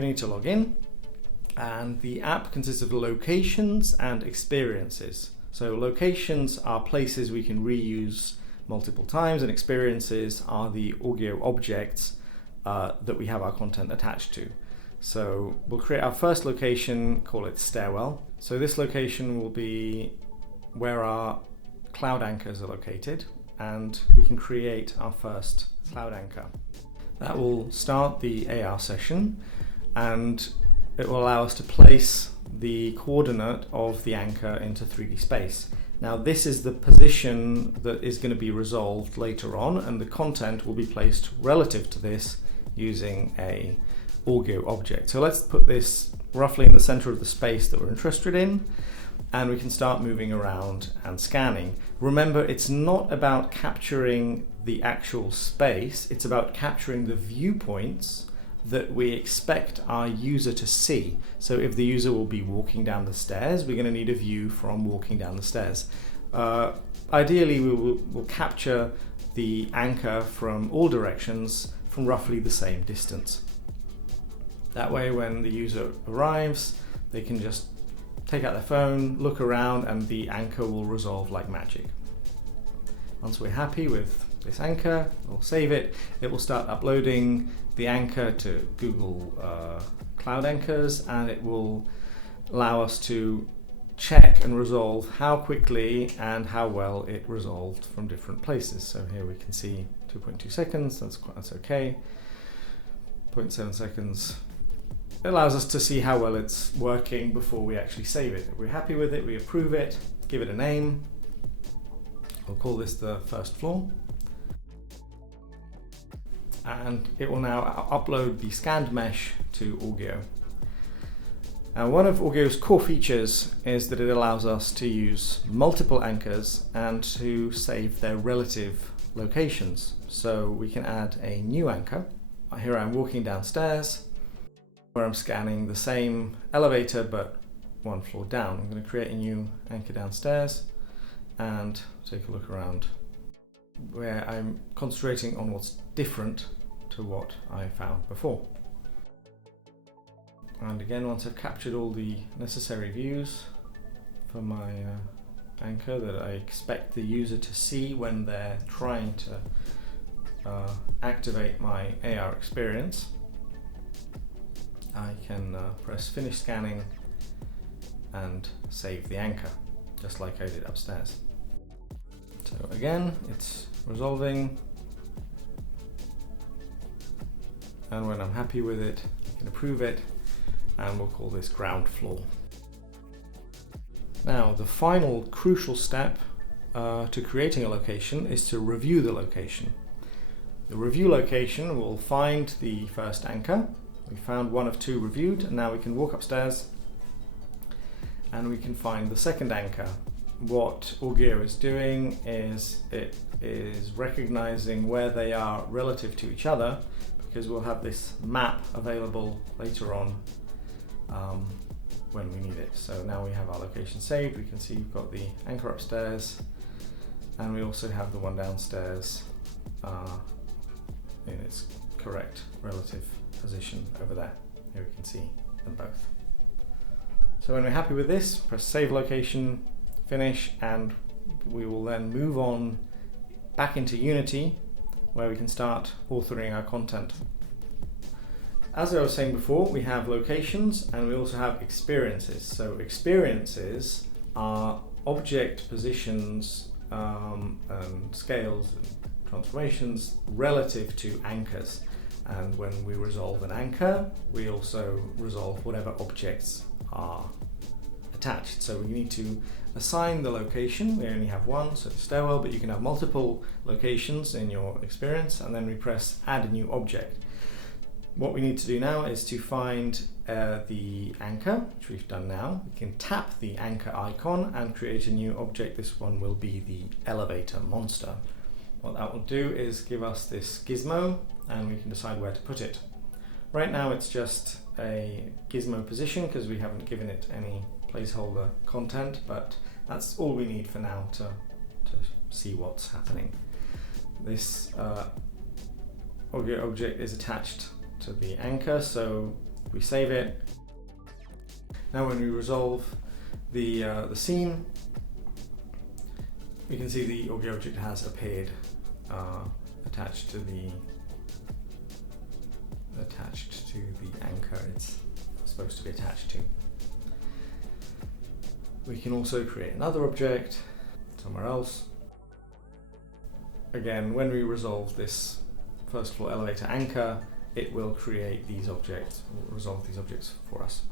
going to need to log in, and the app consists of locations and experiences. So locations are places we can reuse multiple times, and experiences are the auggio objects that we have our content attached to. So we'll create our first location, call it stairwell. So this location will be where our cloud anchors are located, and we can create our first cloud anchor. That will start the AR session, and it will allow us to place the coordinate of the anchor into 3D space. Now this is the position that is going to be resolved later on, and the content will be placed relative to this using a auggio object. So let's put this roughly in the center of the space that we're interested in, and we can start moving around and scanning. Remember, it's not about capturing the actual space, it's about capturing the viewpoints that we expect our user to see. So if the user will be walking down the stairs, we're going to need a view from walking down the stairs. Ideally, we'll capture the anchor from all directions from roughly the same distance. That way, when the user arrives, they can just take out their phone, look around, and the anchor will resolve like magic. Once we're happy with this anchor, we'll save it. It will start uploading the anchor to Google Cloud Anchors, and it will allow us to check and resolve how quickly and how well it resolved from different places. So here we can see 2.2 seconds, that's okay. 0.7 seconds. It allows us to see how well it's working before we actually save it. If we're happy with it, we approve it, give it a name. We'll call this the first floor. And it will now upload the scanned mesh to auggio. Now, one of auggio's core features is that it allows us to use multiple anchors and to save their relative locations. So we can add a new anchor. Here I'm walking downstairs, where I'm scanning the same elevator but one floor down. I'm going to create a new anchor downstairs and take a look around, where I'm concentrating on what's different to what I found before. And again, once I've captured all the necessary views for my anchor that I expect the user to see when they're trying to activate my AR experience, I can press finish scanning and save the anchor, just like I did upstairs. So again, it's resolving, and when I'm happy with it, I can approve it, and we'll call this ground floor. Now, the final crucial step to creating a location is to review the location. The review location will find the first anchor. We found one of two reviewed, and now we can walk upstairs and we can find the second anchor. What auggio is doing is it is recognizing where they are relative to each other, because we'll have this map available later on when we need it. So now we have our location saved. We can see we've got the anchor upstairs, and we also have the one downstairs in its correct relative position over there. Here we can see them both. So when we're happy with this, press save location, finish, and we will then move on back into Unity, where we can start authoring our content. As I was saying before, we have locations and we also have experiences. So experiences are object positions and scales and transformations relative to anchors. And when we resolve an anchor, we also resolve whatever objects are attached. So we need to assign the location. We only have one, so stairwell, but you can have multiple locations in your experience, and then we press add a new object. What we need to do now is to find the anchor, which we've done now. We can tap the anchor icon and create a new object. This one will be the elevator monster. What that will do is give us this gizmo, and we can decide where to put it. Right now it's just a gizmo position because we haven't given it any placeholder content, but that's all we need for now to see what's happening. This auggio object is attached to the anchor, so We save it. Now when we resolve the scene, we can see the auggio object has appeared attached to the anchor it's supposed to be attached to. We can also create another object somewhere else. Again, when we resolve this first floor elevator anchor, it will create these objects, or resolve these objects for us.